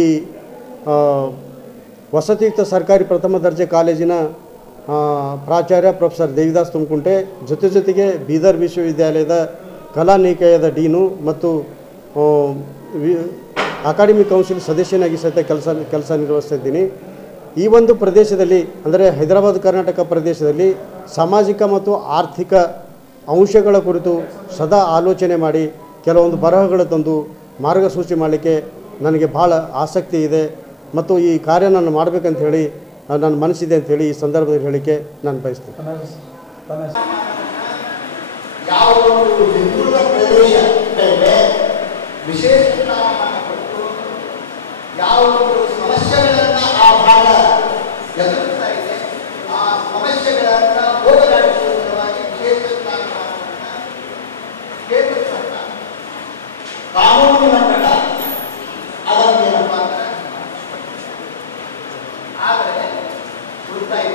ವಸತಿಯುಕ್ತ ಸರ್ಕಾರಿ ಪ್ರಥಮ ದರ್ಜೆ ಕಾಲೇಜಿನ ಪ್ರಾಚಾರ್ಯ ಪ್ರೊಫೆಸರ್ ದೇವಿದಾಸ್ ತುಮಕುಂಟೆ, ಜೊತೆಗೆ ಬೀದರ್ ವಿಶ್ವವಿದ್ಯಾಲಯದ ಕಲಾ ನಿಕಾಯದ ಡೀನು ಮತ್ತು ಅಕಾಡೆಮಿಕ್ ಕೌನ್ಸಿಲ್ ಸದಸ್ಯನಾಗಿ ಸಹಿತ ಕೆಲಸ ನಿರ್ವಹಿಸ್ತಾ ಇದ್ದೀನಿ. ಈ ಒಂದು ಪ್ರದೇಶದಲ್ಲಿ ಅಂದರೆ ಹೈದರಾಬಾದ್ ಕರ್ನಾಟಕ ಪ್ರದೇಶದಲ್ಲಿ ಸಾಮಾಜಿಕ ಮತ್ತು ಆರ್ಥಿಕ ಅಂಶಗಳ ಕುರಿತು ಸದಾ ಆಲೋಚನೆ ಮಾಡಿ ಕೆಲವೊಂದು ಬರಹಗಳು ತಂದು ಮಾರ್ಗಸೂಚಿ ಮಾಡಲಿಕ್ಕೆ ನನಗೆ ಭಾಳ ಆಸಕ್ತಿ ಇದೆ ಮತ್ತು ಈ ಕಾರ್ಯ ನಾನು ಮಾಡಬೇಕಂತ ಹೇಳಿ ನನ್ನ ಮನಸ್ಸಿದೆ ಅಂಥೇಳಿ ಈ ಸಂದರ್ಭದಲ್ಲಿ ಹೇಳಲಿಕ್ಕೆ ನಾನು ಬಯಸ್ತೀನಿ. ಯಾವ ಸಮಸ್ಯೆಗಳನ್ನು ಆ ಭಾಗ ಎದುರಿಸ್ತಾ ಇದೆ, ಆ ಸಮಸ್ಯೆಗಳನ್ನು ಹೋಗಲಾಡಿಸುವ ಸಲುವಾಗಿ ವಿಶೇಷ ಸ್ಥಾನಮಾನವನ್ನು ಕೇಂದ್ರ ಸರ್ಕಾರ ಕಾನೂನಿನ ಪ್ರಕಾರ ಅದನ್ನು ಏನಪ್ಪ ಅಂದರೆ ಆದರೆ ಉಳಿತಾಯ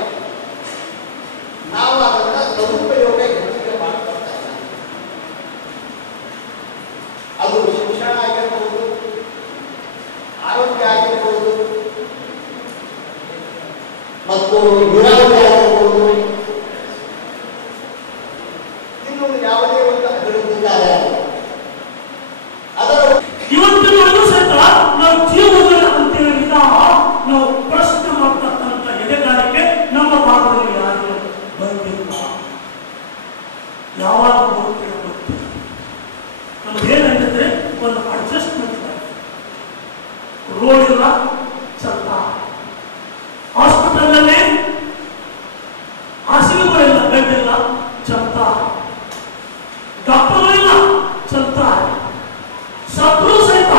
ನಾವು ಅದನ್ನು ಸದುಪಯೋಗ ಹೆಚ್ಚಿಗೆ ಮಾಡ್ಕೊಳ್ತಾ ಇಲ್ಲ. ಅದು ಶಿಕ್ಷಣ ಆಗಿರ್ಬೋದು, ಆರೋಗ್ಯ ಆಗಿರ್ಬೋದು ಮತ್ತು ನೀರಾವರಿ ಆಗಿರ್ಬೋದು, ಇನ್ನು ಯಾವುದೇ ಒಂದು ಅಭಿವೃದ್ಧಿ ಕಾರ್ಯ ಅದರ ಇವತ್ತಿನವರೆಗೂ ಸಹಿತ ನಾವು ಜೀವನ ಅಂತೇಳಿ ನಾವು ಪ್ರಶ್ನೆ ಮಾಡ್ತಕ್ಕಂಥ ಎದೆಗಾರಿಕೆ ನಮ್ಮ ಭಾಗದಲ್ಲಿ ಯಾರು ಬಂದಿಲ್ಲ. ಯಾವಾಗ ಹೋಗ್ತೀವಿ ಗೊತ್ತಿಲ್ಲ. ನಮ್ಗೇನಂದ್ರೆ ಒಂದು ಅಡ್ಜಸ್ಟ್ಮೆಂಟ್ ರೋಡ್ ಇಲ್ಲ, ಚಲ್ತ ಹಾಸ್ಪಿಟಲ್ನಲ್ಲಿ ಹಾಸಿಗೆಗಳಿಲ್ಲ, ಬೆಡ್ ಇಲ್ಲ, ಚಲ್ತ ಡಾಕ್ಟರ್ಗಳಿಲ್ಲ, ಚಲ್ತ ಸತ್ರು ಸಹಿತ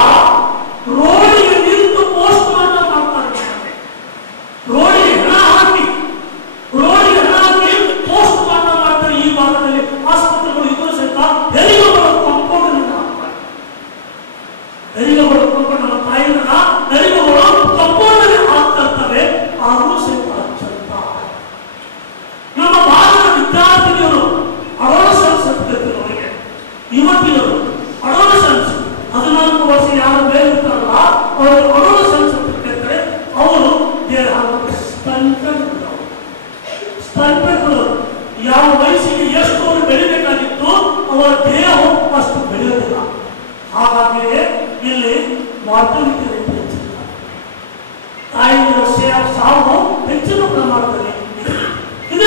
ರೋಡಿಗೆ ನಿಂತು ಪೋಸ್ಟ್ ಮಾರ್ಟಮ್ ಮಾಡ್ತಾರೆ. ರೋಡಿಗೆ ಹಣ ಹಾಕಿ ಪೋಸ್ಟ್ ಮಾರ್ಟಮ್ ಮಾಡ್ತಾರೆ. ಈ ಭಾಗದಲ್ಲಿ ಆಸ್ಪತ್ರೆಗಳು ಇದ್ರೂ ಸಹಿತ ಹೆರಿಗೆಗಳು ಕಂಪೌಂಡ್ ನಮ್ಮ ತಾಯಿನ ಹೆರಿಗೆಗಳು ಕಂಪೌಂಡ್ ಆಗ್ತಾ ಇರ್ತವೆ. ಆದರೂ ಸಹಿತ ಚಲ್ತ ನಮ್ಮ ಭಾರತದ ವಿದ್ಯಾರ್ಥಿನಿಯರು ಅಡೋಲಸೆನ್ಸ್ ಅವರಿಗೆ ಯುವತಿಯರು ಅಡೋಲಸೆನ್ಸ್ 14 ವರ್ಷ ಯಾರು ಬೇರಿರ್ತಾರಲ್ಲ ಅವರು ಅಡೋಲಸೆನ್ಸ್ ಅಂತ ಕೇಳ್ತಾರೆ. ಅವರು ಸ್ತನ್ಪಗಳು ಯಾವ ವಯಸ್ಸಿಗೆ ಎಷ್ಟು ಅವರು ಬೆಳಿಬೇಕಾಗಿತ್ತು ಅವರ ದೇಹ ಅಷ್ಟು ಬೆಳೆಯೋದಿಲ್ಲ. ಹಾಗಾಗಿಯೇ ಇಲ್ಲಿ ಮಾರ್ಟಲಿಟಿ ರೇಟ್ ಹೆಚ್ಚಿಲ್ಲ, ತಾಯಿಯ ಸಾವು ಹೆಚ್ಚಿನ ಪ್ರಮಾಣದಲ್ಲಿ ಇದೆ.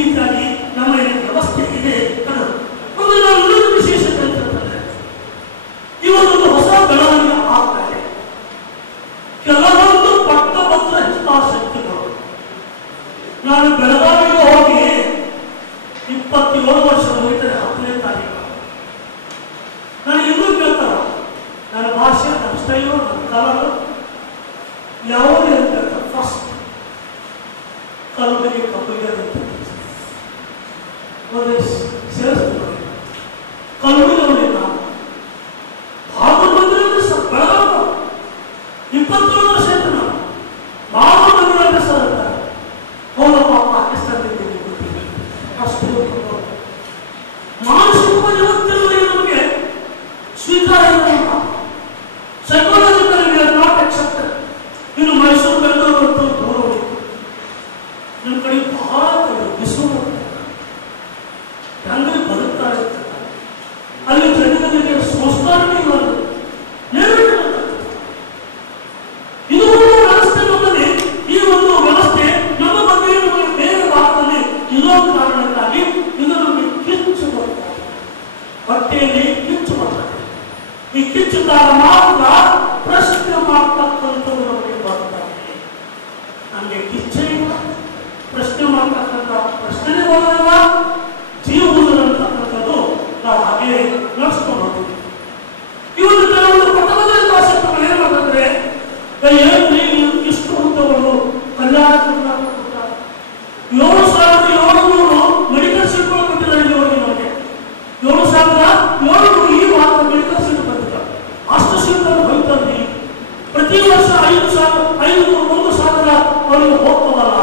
ರೀತಿಯಾಗಿ ನಮ್ಮ ವ್ಯವಸ್ಥೆ ಇದೆ ಅನ್ನೋದು ಒಂದು ನಾವು ಇನ್ನೊಂದು ವಿಶೇಷತೆ ಅಂತಂದ್ರೆ ಇವತ್ತೊಂದು ಹೊಸ ಬೆಳವಣಿಗೆ ಆಗ್ತಾ ಇದೆ. ಕೆಲವೊಂದು ಪಟ್ಟಭದ್ರ ಹಿತಾಸಕ್ತಿಗಳು ನಾನು ಬೆಳಗಾವಿಗೆ ಹೋಗಿ 27 ವರ್ಷ ಮುಗಿದರೆ 10ನೇ ತಾರೀಕು ನಾನು ಇನ್ನೂ ಕೇಳ್ತಾರ ನನ್ನ ಭಾಷೆ, ನನ್ನ ಸ್ಟೈಲು, ನನ್ನ ಕಲರು ಯಾವುದೇ ಅಂತ ಫಸ್ಟ್ ಕಲಬೆಗೆ ಕಬ್ಬುಗೆ ಒಂದು ಸೇರಿಸ್ತಾರೆ ಕಲ್ಲುಗಳಿಗೆ ನಾವು ಭಾಗ ಬಂದ್ರೆ ಬೆಳಗಾವ 27 ವರ್ಷ ಅಂತ ನಾವು ಭಾಗ ಬಂದ್ರೆ ಸರ್ ಅಂತಾರೆ. ಹೌದಪ್ಪ ಪಾಕಿಸ್ತಾನದಲ್ಲಿ ಗೊತ್ತಿಲ್ಲ ಅಷ್ಟು ಮಾನಸಿಕವಾಗಿ ಇವತ್ತಿನವರೆಗೆ ನಮಗೆ ಸ್ವೀಕಾರ ಇಲ್ಲ. Psychological we are not accepted. ಇನ್ನು ಮೈಸೂರು ಬೆಂಗಳೂರು ಅಂತ ದೂರ ಹೋಯಿತು. ನಮ್ಮ ಕಡೆ ಬಹಳ ಕಡೆ ಬಿಸಿಲು ಹೆಂಗೆ ಬದುಕ್ತಾ ಇರ್ತಾರೆ. ಅಲ್ಲಿ ಜನಗಳಿಗೆ ಸಂಸ್ಕಾರವೇ ಇಲ್ಲ. ಇದು ಒಂದು ವ್ಯವಸ್ಥೆ ನಮ್ಮಲ್ಲಿ ಈ ಒಂದು ವ್ಯವಸ್ಥೆ ನಮ್ಮ ಬಗ್ಗೆ ನಮಗೆ ಬೇರೆ ಭಾಗದಲ್ಲಿ ಇರೋ ಕಾರಣಕ್ಕಾಗಿ ಇದು ನಮಗೆ ಕಿಚ್ಚು ಬರ್ತದೆ. ಹೊಟ್ಟೆಯಲ್ಲಿ ಕಿಚ್ಚು ಬರ್ತದೆ. ಈ ಕಿಚ್ಚುದಾಗ ಮಾತ್ರ ಪ್ರಶ್ನೆ ಮಾಡ್ತಕ್ಕಂಥದ್ದು ನಮಗೆ ಬರ್ತಾರೆ. ನಮಗೆ ಕಿಚ್ಚೆ ಇಲ್ಲ, ಪ್ರಶ್ನೆ ಮಾಡ್ತಕ್ಕಂಥ ಪ್ರಶ್ನೆ ಬರೋದಿಲ್ಲ, ಜೀವನಂತಕ್ಕಂಥದ್ದು ನಾವು ಹಾಗೆ ನಡೆಸ್ಕೊಂಡು ಹೋಗ್ತೀವಿ. ಇವತ್ತು ಕೆಲವೊಂದು ಪಟ್ಟಣದ ಶಾಸಕರು ಏನ್ ಮಾಡ್ತಾರೆ, ಇಷ್ಟು ಹುದ್ದೆಗಳು ಕಲ್ಯಾಣ ಕರ್ನಾಟಕ 7,700 ಮೆಡಿಕಲ್ ಸೀಟ್ಗಳು ಕೊಟ್ಟಿದ್ದಾರೆ. ಇಲ್ಲಿವರೆಗೆ ನಮಗೆ 7,700 ಈ ವಾರ ಮೆಡಿಕಲ್ ಸೀಟ್ ಬಂದಿದ್ದಾರೆ. ಅಷ್ಟು ಸೀಟ್ಗಳನ್ನು ಹೊಯ್ತಾರೆ. ಪ್ರತಿ ವರ್ಷ 1,000 ಅವರಿಗೆ ಹೋಗ್ತದಲ್ಲ,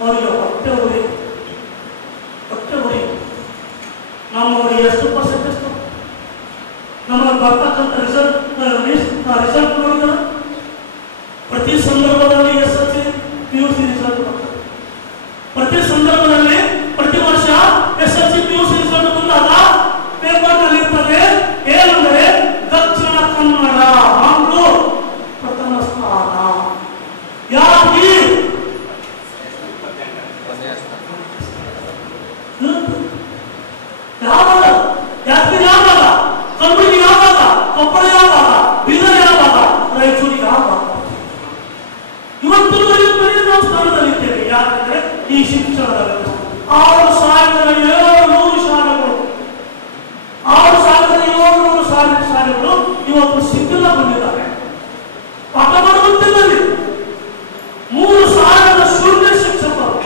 ಅವರಿಗೆ ಹೊಟ್ಟೆ ಉರಿ ನಮ್ಮವರಿಗೆ ಎಷ್ಟು ಪರ್ಸೆಂಟ್ ಎಷ್ಟು ನಮಗೆ ಬರ್ತಕ್ಕಂಥ ರಿಸಲ್ಟ್ ನೋಡಿದ್ರೆ ಪ್ರತಿ ಸಂದರ್ಭದಲ್ಲಿ SSLC PUC ರಿಸಲ್ಟ್ ಬರ್ತದೆ. ಪ್ರತಿ ಸಂದರ್ಭದಲ್ಲಿ ಪ್ರತಿ ವರ್ಷ SSLC PUC ರಿಸಲ್ಟ್ ಬಂದಾಗ ಪೇಪರ್ನಲ್ಲಿ ಇರ್ತದೆ ಏನಂದರೆ ದಕ್ಷಿಣ ಕನ್ನಡ ಮಂಗಳೂರು ಪ್ರಥಮ ಸ್ಥಾನ. ಯಾಕೆ ಯಾವಾಗ ಯಾದಗಿರಿ ಯಾವಾಗ, ಕಲಬುರಗಿ ಯಾವಾಗ, ಕೊಪ್ಪಳ ಯಾವಾಗ, ಬೀದರ್ ಯಾವಾಗ, ರಾಯಚೂರು ಯಾವಾಗ? ಇವತ್ತು ನಾವು ಸ್ಥಾನದಲ್ಲಿದ್ದೇವೆ. ಯಾಕಂದ್ರೆ ಈ ಶಿಕ್ಷಣದ 6,700 ಶಾಲೆಗಳು 6,700 ಶಾಲೆಗಳು ಇವತ್ತು ಶಿಥಿಲ ಬಂದಿದ್ದಾರೆ. ಪಾಠ ಮಾಡುವಂತಿದ್ದಲ್ಲಿ 3,000 ಶೂನ್ಯ ಶಿಕ್ಷಕರು,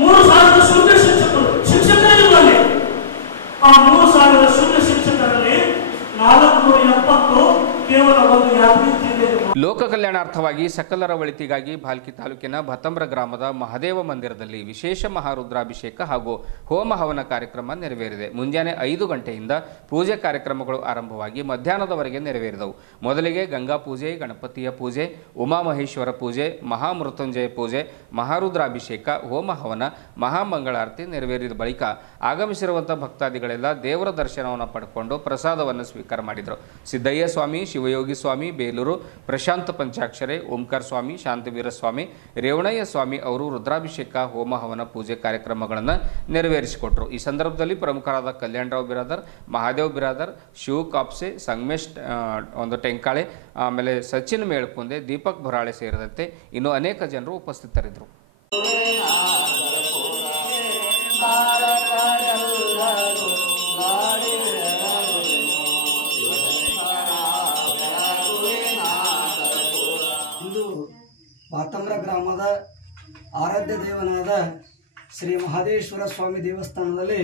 3,000 ಶೂನ್ಯ ಶಿಕ್ಷಕರು ಶಿಕ್ಷಕರಲ್ಲಿ ಆ 3,000 ಶೂನ್ಯ ಶಿಕ್ಷಕರಲ್ಲಿ 470 ಕೇವಲ ಒಂದು ಯಾದಗಿರಿ ಜಿಲ್ಲೆಯಲ್ಲಿ. ಲೋಕ ಕಲ್ಯಾಣಾರ್ಥವಾಗಿ ಸಕಲರ ಒಳಿತಿಗಾಗಿ ಭಾಲ್ಕಿ ತಾಲೂಕಿನ ಭತಂಬ್ರ ಗ್ರಾಮದ ಮಹಾದೇವ ಮಂದಿರದಲ್ಲಿ ವಿಶೇಷ ಮಹಾರುದ್ರಾಭಿಷೇಕ ಹಾಗೂ ಹೋಮ ಹವನ ಕಾರ್ಯಕ್ರಮ ನೆರವೇರಿದೆ. ಮುಂಜಾನೆ 5 ಗಂಟೆಯಿಂದ ಪೂಜೆ ಕಾರ್ಯಕ್ರಮಗಳು ಆರಂಭವಾಗಿ ಮಧ್ಯಾಹ್ನದವರೆಗೆ ನೆರವೇರಿದವು. ಮೊದಲಿಗೆ ಗಂಗಾ ಪೂಜೆ, ಗಣಪತಿಯ ಪೂಜೆ, ಉಮಾಮಹೇಶ್ವರ ಪೂಜೆ, ಮಹಾಮೃತ್ಯುಂಜಯ ಪೂಜೆ, ಮಹಾರುದ್ರಾಭಿಷೇಕ, ಹೋಮ ಹವನ, ಮಹಾಮಂಗಳಾರತಿ ನೆರವೇರಿದ ಬಳಿಕ ಆಗಮಿಸಿರುವಂತಹ ಭಕ್ತಾದಿಗಳೆಲ್ಲ ದೇವರ ದರ್ಶನವನ್ನು ಪಡ್ಕೊಂಡು ಪ್ರಸಾದವನ್ನು ಸ್ವೀಕಾರ ಮಾಡಿದರು. ಸಿದ್ದಯ್ಯ ಸ್ವಾಮಿ, ಶಿವಯೋಗಿ ಸ್ವಾಮಿ, ಬೇಲೂರು ಪ್ರಶಾಂತ ಪಂಚಾಕ್ಷರೆ, ಓಂಕಾರ ಸ್ವಾಮಿ, ಶಾಂತವೀರ ಸ್ವಾಮಿ, ರೇವಣಯ್ಯ ಸ್ವಾಮಿ ಅವರು ರುದ್ರಾಭಿಷೇಕ, ಹೋಮ ಹವನ ಪೂಜೆ ಕಾರ್ಯಕ್ರಮಗಳನ್ನು ನೆರವೇರಿಸಿಕೊಟ್ರು. ಈ ಸಂದರ್ಭದಲ್ಲಿ ಪ್ರಮುಖರಾದ ಕಲ್ಯಾಣರಾವ್ ಬಿರಾದರ್, ಮಹಾದೇವ್ ಬಿರಾದರ್, ಶಿವ ಕಾಪ್ಸೆ, ಸಂಗಮೇಶ್ ಒಂದು ಟೆಂಕಾಳೆ, ಆಮೇಲೆ ಸಚಿನ್ ಮೇಳ್ಕುಂದೆ, ದೀಪಕ್ ಭರಾಳೆ ಸೇರಿದಂತೆ ಇನ್ನು ಅನೇಕ ಜನರು ಉಪಸ್ಥಿತರಿದ್ದರು. ಭತಂಬ್ರ ಗ್ರಾಮದ ಆರಾಧ್ಯ ದೇವನಾದ ಶ್ರೀ ಮಹದೇಶ್ವರ ಸ್ವಾಮಿ ದೇವಸ್ಥಾನದಲ್ಲಿ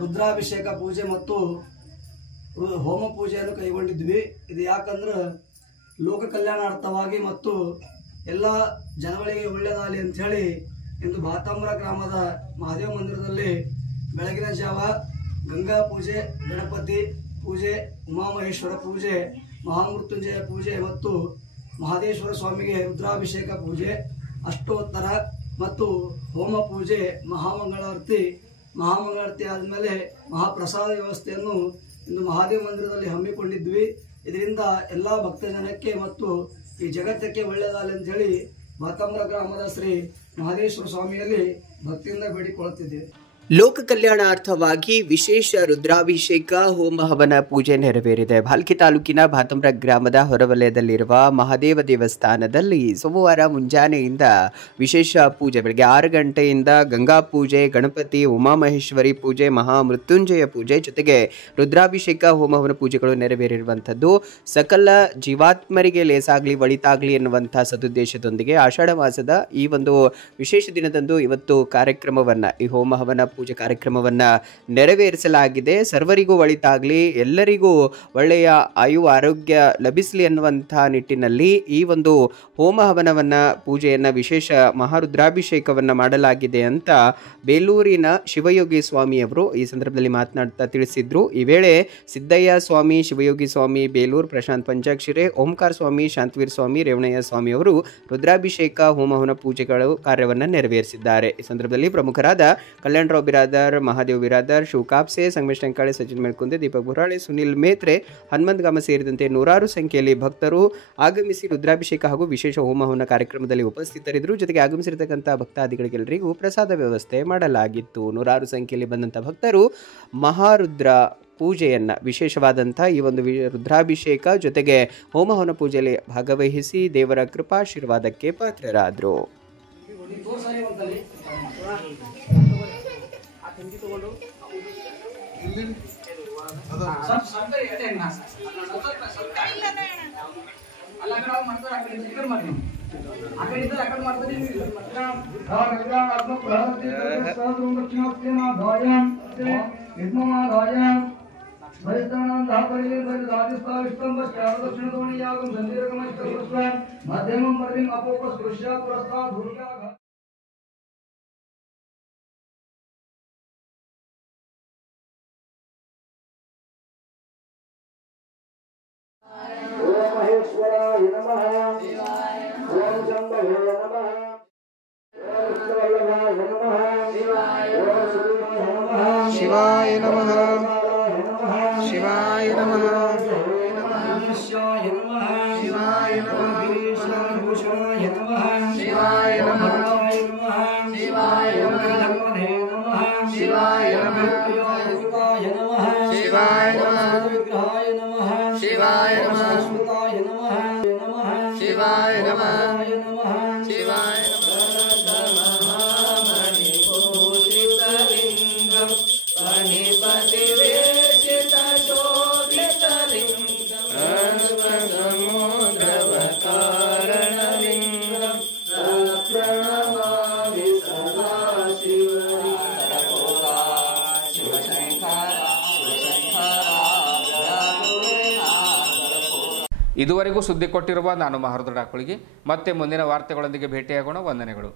ರುದ್ರಾಭಿಷೇಕ ಪೂಜೆ ಮತ್ತು ಹೋಮ ಪೂಜೆಯನ್ನು ಕೈಗೊಂಡಿದ್ವಿ. ಇದು ಯಾಕಂದ್ರೆ ಲೋಕ ಕಲ್ಯಾಣಾರ್ಥವಾಗಿ ಮತ್ತು ಎಲ್ಲ ಜನಗಳಿಗೆ ಒಳ್ಳೆಯದಾಗಲಿ ಅಂಥೇಳಿ ಇಂದು ಭತಂಬ್ರ ಗ್ರಾಮದ ಮಹಾದೇವ ಮಂದಿರದಲ್ಲಿ ಬೆಳಗಿನ ಜಾವ ಗಂಗಾ ಪೂಜೆ, ಗಣಪತಿ ಪೂಜೆ, ಉಮಾಮಹೇಶ್ವರ ಪೂಜೆ, ಮಹಾಮೃತ್ಯುಂಜಯ ಪೂಜೆ ಮತ್ತು ಮಹದೇಶ್ವರ ಸ್ವಾಮಿಗೆ ರುದ್ರಾಭಿಷೇಕ ಪೂಜೆ, ಅಷ್ಟೋತ್ತರ ಮತ್ತು ಹೋಮ ಪೂಜೆ, ಮಹಾಮಂಗಳಾರತಿ ಆದಮೇಲೆ ಮಹಾಪ್ರಸಾದ ವ್ಯವಸ್ಥೆಯನ್ನು ಇಂದು ಮಹಾದೇವ ಮಂದಿರದಲ್ಲಿ ಹಮ್ಮಿಕೊಂಡಿದ್ವಿ. ಇದರಿಂದ ಎಲ್ಲ ಭಕ್ತ ಜನಕ್ಕೆ ಮತ್ತು ಈ ಜಗತ್ತಕ್ಕೆ ಒಳ್ಳೆಯದಾಗಲಿ ಅಂತ ಹೇಳಿ ಭತಂಬ್ರ ಗ್ರಾಮದ ಶ್ರೀ ಮಹದೇಶ್ವರ ಸ್ವಾಮಿಯಲ್ಲಿ ಭಕ್ತಿಯಿಂದ ಬೇಡಿಕೊಳ್ಳುತ್ತಿದ್ದೇವೆ. ಲೋಕ ಕಲ್ಯಾಣಾರ್ಥವಾಗಿ ವಿಶೇಷ ರುದ್ರಾಭಿಷೇಕ ಹೋಮ ಹವನ ಪೂಜೆ ನೆರವೇರಿದೆ. ಭಾಲ್ಕಿ ತಾಲೂಕಿನ ಭಾತಂಬ್ರ ಗ್ರಾಮದ ಹೊರವಲಯದಲ್ಲಿರುವ ಮಹಾದೇವ ದೇವಸ್ಥಾನದಲ್ಲಿ ಸೋಮವಾರ ಮುಂಜಾನೆಯಿಂದ ವಿಶೇಷ ಪೂಜೆ, ಬೆಳಗ್ಗೆ 6 ಗಂಟೆಯಿಂದ ಗಂಗಾ ಪೂಜೆ, ಗಣಪತಿ, ಉಮಾಮಹೇಶ್ವರಿ ಪೂಜೆ, ಮಹಾಮೃತ್ಯುಂಜಯ ಪೂಜೆ ಜೊತೆಗೆ ರುದ್ರಾಭಿಷೇಕ ಹೋಮ ಹವನ ಪೂಜೆಗಳು ನೆರವೇರಿರುವಂಥದ್ದು. ಸಕಲ ಜೀವಾತ್ಮರಿಗೆ ಲೇಸಾಗಲಿ ಒಳಿತಾಗಲಿ ಎನ್ನುವಂಥ ಸದುದ್ದೇಶದೊಂದಿಗೆ ಆಷಾಢ ಮಾಸದ ಈ ಒಂದು ವಿಶೇಷ ದಿನದಂದು ಇವತ್ತು ಕಾರ್ಯಕ್ರಮವನ್ನು, ಈ ಹೋಮ ಹವನ ಪೂಜೆ ಕಾರ್ಯಕ್ರಮವನ್ನು ನೆರವೇರಿಸಲಾಗಿದೆ. ಸರ್ವರಿಗೂ ಒಳಿತಾಗಲಿ, ಎಲ್ಲರಿಗೂ ಒಳ್ಳೆಯ ಆಯು ಆರೋಗ್ಯ ಲಭಿಸಲಿ ಅನ್ನುವಂಥ ನಿಟ್ಟಿನಲ್ಲಿ ಈ ಒಂದು ಹೋಮ ಹವನವನ್ನು ಪೂಜೆಯನ್ನು ವಿಶೇಷ ಮಹಾರುದ್ರಾಭಿಷೇಕವನ್ನು ಮಾಡಲಾಗಿದೆ ಅಂತ ಬೇಲೂರಿನ ಶಿವಯೋಗಿ ಸ್ವಾಮಿಯವರು ಈ ಸಂದರ್ಭದಲ್ಲಿ ಮಾತನಾಡ್ತಾ ತಿಳಿಸಿದ್ರು. ಈ ವೇಳೆ ಸಿದ್ದಯ್ಯ ಸ್ವಾಮಿ, ಶಿವಯೋಗಿ ಸ್ವಾಮಿ ಬೇಲೂರು, ಪ್ರಶಾಂತ್ ಪಂಚಾಕ್ಷಿರೆ, ಓಂಕಾರ ಸ್ವಾಮಿ, ಶಾಂತವೀರ್ ಸ್ವಾಮಿ, ರೇವಣಯ್ಯ ಸ್ವಾಮಿಯವರು ರುದ್ರಾಭಿಷೇಕ ಹೋಮ ಹವನ ಪೂಜೆಗಳು ಕಾರ್ಯವನ್ನು ನೆರವೇರಿಸಿದ್ದಾರೆ. ಈ ಸಂದರ್ಭದಲ್ಲಿ ಪ್ರಮುಖರಾದ ಕಲ್ಯಾಣರಾವ್ ಬಿರಾದರ್, ಮಹಾದೇವ್ ಬಿರಾದರ್, ಶಿವ ಕಾಪ್ಸೆ, ಸಂಗಮೇಶ್ ಟಂಕಾಳೆ, ಸಚಿನ್ ಮೆಳ್ಕುಂದೆ, ದೀಪಕ್ ಬುರಾಳೆ, ಸುನಿಲ್ ಮೇತ್ರೆ, ಹನುಮಂತ್ ಗಾಮ ಸೇರಿದಂತೆ ನೂರಾರು ಸಂಖ್ಯೆಯಲ್ಲಿ ಭಕ್ತರು ಆಗಮಿಸಿ ರುದ್ರಾಭಿಷೇಕ ಹಾಗೂ ವಿಶೇಷ ಹೋಮ ಹವನ ಕಾರ್ಯಕ್ರಮದಲ್ಲಿ ಉಪಸ್ಥಿತರಿದ್ದರು. ಜೊತೆಗೆ ಆಗಮಿಸಿರತಕ್ಕಂಥ ಭಕ್ತಾದಿಗಳಿಗೆಲ್ಲರಿಗೂ ಪ್ರಸಾದ ವ್ಯವಸ್ಥೆ ಮಾಡಲಾಗಿತ್ತು. ನೂರಾರು ಸಂಖ್ಯೆಯಲ್ಲಿ ಬಂದಂಥ ಭಕ್ತರು ಮಹಾರುದ್ರ ಪೂಜೆಯನ್ನು, ವಿಶೇಷವಾದಂಥ ಈ ಒಂದು ರುದ್ರಾಭಿಷೇಕ ಜೊತೆಗೆ ಹೋಮ ಹವನ ಪೂಜೆಯಲ್ಲಿ ಭಾಗವಹಿಸಿ ದೇವರ ಕೃಪಾಶೀರ್ವಾದಕ್ಕೆ ಪಾತ್ರರಾದರು. महेश्वराय नमः, ओम शंभवे नमः, ओम वल्लभाय नमः, शिवाय नमः, शिवाय नमः, शिवाय नमः, शिवाय नमः, भूषणाय नमः, शिवाय नमः, शिवाय नमः, शिवाय नमः, शिवाय नमः, शिवाय नमः, विग्रहाय नमः, शिवाय नमः, शिवाय नमः, शिवाय नमः, शिवाय मणिपूजितलिङ्गं फणिपतिवेशितशोभितलिङ्गं प्रणमामि सदा शिवरि ಇದುವರೆಗೂ ಸುದ್ದಿ ಕೊಟ್ಟಿರುವ ನಾನು ಮಹಾರುದ್ರ ಡಾಕುಳಿಗೆ. ಮತ್ತೆ ಮುಂದಿನ ವಾರ್ತೆಗಳೊಂದಿಗೆ ಭೇಟಿಯಾಗೋಣ. ವಂದನೆಗಳು.